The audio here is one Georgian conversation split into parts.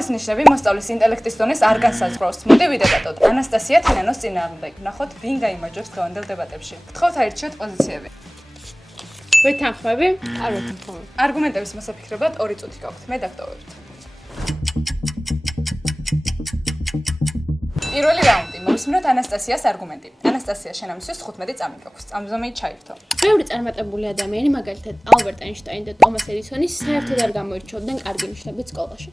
სკოლის ნიშნები მოსწავლის ინტელექტის დონეს არ განსაზღვრავს. მოდი ვიდებატოთ. ანასტასია თინანოს წინააღმდეგ. ვნახოთ, ვინ გაიმარჯვებს დღევანდელ დებატებში. გთხოვთ აირჩიოთ პოზიციები. ვეთანხმები? არ ვეთანხმები. არგუმენტების მოსაფიქრებლად 2 წუთი გაქვთ. მე დაგტოვებთ. პირველი რაუნდი. მოვისმინოთ ანასტასიას არგუმენტი. ანასტასია, შენამისთვის 15 წამი გაქვს. წამზომი ჩაირთო. ბევრი წარმატებული ადამიანი, მაგალითად ალბერტ აინშტაინი და ტომას ედისონი საერთოდ არ გამოირჩეოდნენ კარგი ნიშნებით სკოლაში.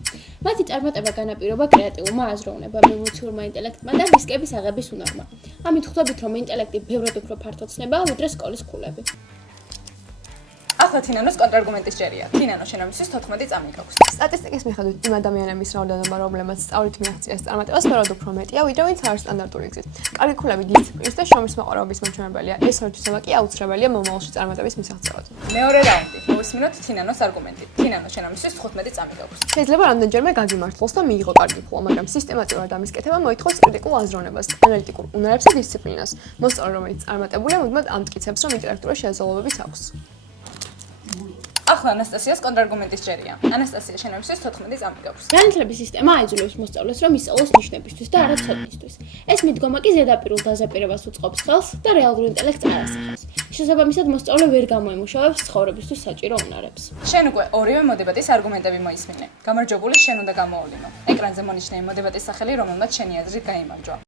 მათი წარმატება განაპირობა კრეატიულმა აზროვნებამ, ემოციურმა ინტელექტმა და რისკების აღების უნარმა. ამით ხვდებით, რომ ინტელექტი ბევრად უფრო ფართო ცნებაა, ვიდრე სკოლის ქულები. ახლა თინანოს კონტრარგუმენტის ჯერია. თინანო, შენამისთვის 14 წამი გაქვს. სტატისტიკის მიხედვით იმ ადამიანების რაოდენობა, რომლებმაც სწავლით მიაღწიეს წარმატებას, ბევრად უფრო მეტია, ვიდრე ვინც არის სტანდარტული გზით. კარგი ქულები დისციპლინის და შრომის მოყვარეობის მაჩვენებელია. ეს ორი თვისება კი აუცილებელია მომავალში წარმატების მისაღწევად. მეორე რაუნდი. მოვისმინოთ თინანოს არგუმენტი. თინანო, შენამისთვის 15 წამი გაქვს. შეიძლება რამდენჯერმე გაგიმართლოს და მიიღო კარგი ქულა, მაგრამ სისტემატურად ამის კეთება მოითხოვს კრიტიკულ აზროვნებას, ანალიტიკურ უნარებს და დისციპლინას. მოსწავლე, რომელიც წარმატებულია, მუდმივად ამტკიცებს, რომ ინტელექტური შესაძლებლობებიც აქვს. ახლა ანასტასიას კონტრარგუმენტის ჯერია. ანასტასია, შენამისთვის 14 წამი გაქვს. განათლების სისტემა აიძულებს მოსწავლეს, რომ ისწავლოს ნიშნებისთვის და არა ცოდნისთვის. ეს მიდგომა კი ზედაპირულ დაზაპირებას უწყობს ხელს და რეალურ ინტელექტს არ ასახავს. შესაბამისად, მოსწავლე ვერ გამოიმუშავებს ცხოვრებისთვის საჭირო უნარებს. შენ უკვე ორივე მოდებატის არგუმენტები მოისმინე. გამარჯვებული შენ უნდა გამოავლინო. ეკრანზე მონიშნე იმ მოდებატის სახელი, რომელმაც შენი აზრით გაიმარჯვა.